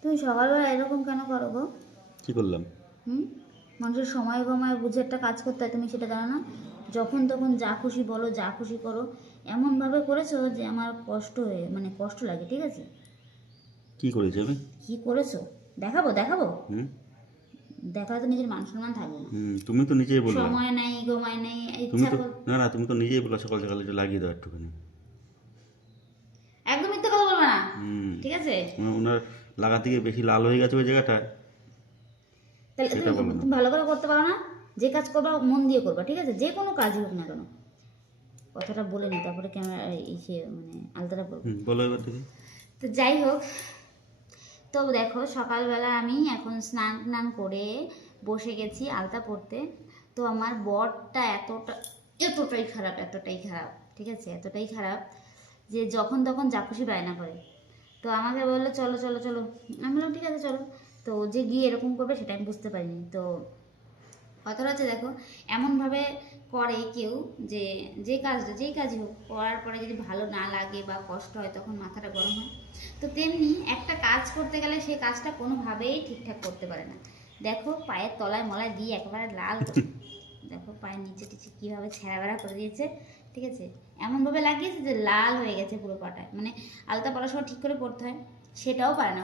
তুমি সকালবেলা এরকম কেন করো গো? কি করলাম? হুম? মানুষের সময় গমায় বুঝে একটা কাজ করতে হয়, তুমি সেটা জানো না? যখন তখন যা খুশি বলো, যা খুশি করো, এমনভাবে করেছো যে আমার কষ্ট হয়ে মানে কষ্ট লাগে, ঠিক আছে? কি করেছি আমি? কি করেছো দেখাবো দেখাবো? হুম দেখালে তো নিজের মান সম্মান থাকবে না। তুমি তো নিজেই বললা। সময় নাই গমায় নাই, তুমি ইচ্ছা তো কর। না না, তুমি তো নিজেই বললা সকাল সকাল একটু লাগিয়ে দাও একটুখানি। একদম মিথ্যে কথা বলবে না, হুম ঠিক আছে? ওনার লাগাতে গিয়ে বেশি লাল হয়ে গেছে ওই জায়গাটা, তাহলে সেটা তুমি বলো না। তুমি ভালো করে করতে পারো না? যে কাজ করবা মন দিয়ে করবা, ঠিক আছে? যে কোনো কাজই হোক না কেন। কথাটা বলে নি, তারপরে ক্যামেরা সে মানে আলতাটা করবো। বলো এবার থেকে। তো যাই হোক, তো দেখো সকালবেলা আমি এখন স্নান টান করে বসে গেছি আলতা পরতে। তো আমার বরটা এতটাই খারাপ, এতটাই খারাপ, ঠিক আছে? এতটাই খারাপ যে যখন তখন যা খুশি বায়না করে। তো আমাকে বললো চলো চলো চলো, আমি বললাম ঠিক আছে চলো। তো যে গিয়ে এরকম করবে সেটা আমি বুঝতে পারিনি। তো কথাটা হচ্ছে দেখো, এমনভাবে করে কেউ যে যে কাজটা যেই কাজই হোক করার পরে যদি ভালো না লাগে বা কষ্ট হয় তখন মাথাটা গরম হয়। তো তেমনি একটা কাজ করতে গেলে সেই কাজটা কোনোভাবেই ঠিকঠাক করতে পারে না। দেখো পায়ের তলায় মলায় দিয়ে একেবারে লাল করে, দেখো পায়ের নিচে টিচে কীভাবে ছেঁড়া বেড়া করে দিয়েছে, ঠিক আছে? এমনভাবে লাগিয়েছে যে লাল হয়ে গেছে পুরো পাটায়, মানে আলতা পরার সময় ঠিক করে পড়তে হয় সেটাও পারে না।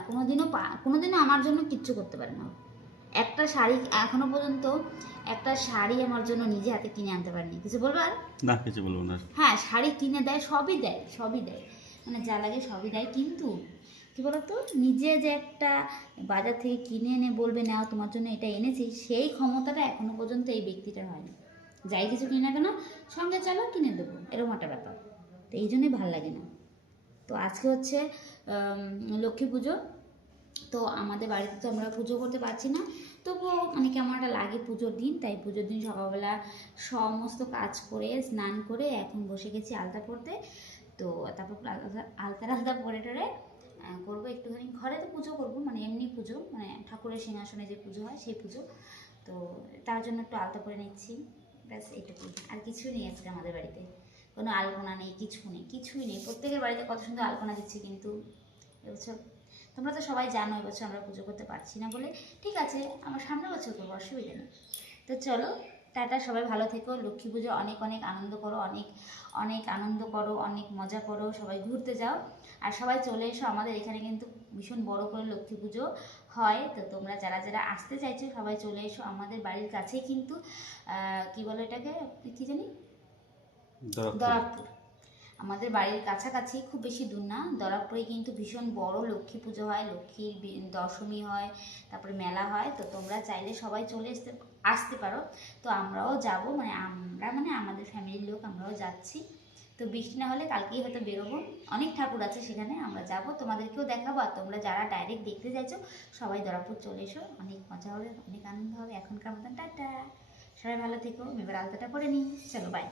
কোনোদিনও আমার জন্য কিচ্ছু করতে পারে না। একটা শাড়ি এখনো পর্যন্ত, একটা শাড়ি আমার জন্য নিজে হাতে কিনে আনতে পারেনি। কিছু বলবার? না, কিছু বলবো না। হ্যাঁ, শাড়ি কিনে দেয়, সবই দেয়, সবই দেয়, মানে যা লাগে সবই দেয়, কিন্তু কী বলতো, নিজে যে একটা বাজার থেকে কিনে এনে বলবে নাও তোমার জন্য এটা এনেছি, সেই ক্ষমতাটা এখনো পর্যন্ত এই ব্যক্তিটার হয়নি। যাই কিছু কিনে না কেন, সঙ্গে চলো কিনে দেবো, এরকম একটা ব্যাপার। তো এই জন্যই ভাল লাগে না। তো আজকে হচ্ছে লক্ষ্মী পুজো। তো আমাদের বাড়িতে তো আমরা পুজো করতে পারছি না, তবুও মানে কেমন একটা লাগে পুজোর দিন। তাই পুজোর দিন সকালবেলা সমস্ত কাজ করে স্নান করে এখন বসে গেছি আলতা পরতে। তো তারপর আলতা আলতা পরে টরে করবো একটুখানি, ঘরে তো পুজো করবো, মানে এমনি পুজো, মানে ঠাকুরের সিংহাসনে যে পুজো হয় সেই পুজো। তো তার জন্য একটু আলতা পরে নিচ্ছি, ব্যাস এইটুকুই। আর কিছুই নেই আজকে আমাদের বাড়িতে, কোনো আলপনা নেই, কিছু নেই, কিছুই নেই। প্রত্যেকের বাড়িতে কত সুন্দর আলপনা দিচ্ছে, কিন্তু এবছর তোমরা তো সবাই জানো এবছর আমরা পুজো করতে পারছি না বলে। ঠিক আছে, আমার সামনের বছর করবো, অসুবিধা নেই। তো চলো, টাটা, সবাই ভালো থেকো। লক্ষ্মী পুজো অনেক অনেক আনন্দ করো, অনেক অনেক আনন্দ করো, অনেক মজা করো, সবাই ঘুরতে যাও। আর সবাই চলে এসো, আমাদের এখানে কিন্তু ভীষণ বড় করে লক্ষ্মী পুজো হয়। তো তোমরা যারা যারা আসতে চাইছো সবাই চলে এসো, আমাদের বাড়ির কাছেই কিন্তু কি বলে এটাকে, কি জানি, দরজপুর। দরাবপুর। আমাদের বাড়ির কাছাকাছি, খুব বেশি দূর না, দরাবপুরে কিন্তু ভীষণ বড় লক্ষ্মী পুজো হয়, লক্ষ্মীর দশমী হয়, তারপরে মেলা হয়। তো তোমরা চাইলে সবাই চলে আসতে পারো। তো আমরাও যাব, মানে আমরা মানে আমাদের ফ্যামিলির লোক আমরাও যাচ্ছি। তো বৃষ্টি না হলে কালকেই হয়তো বেরোবো। অনেক ঠাকুর আছে সেখানে, আমরা যাব, তোমাদেরকেও দেখাবো। আর তোমরা যারা ডাইরেক্ট দেখতে চাইছো সবাই দরাবপুর চলে এসো, অনেক মজা হবে, অনেক আনন্দ হবে। এখনকার মতন টাটা, সবাই ভালো থেকো। এবার আলতাটা পরে নিই, চলো বাই।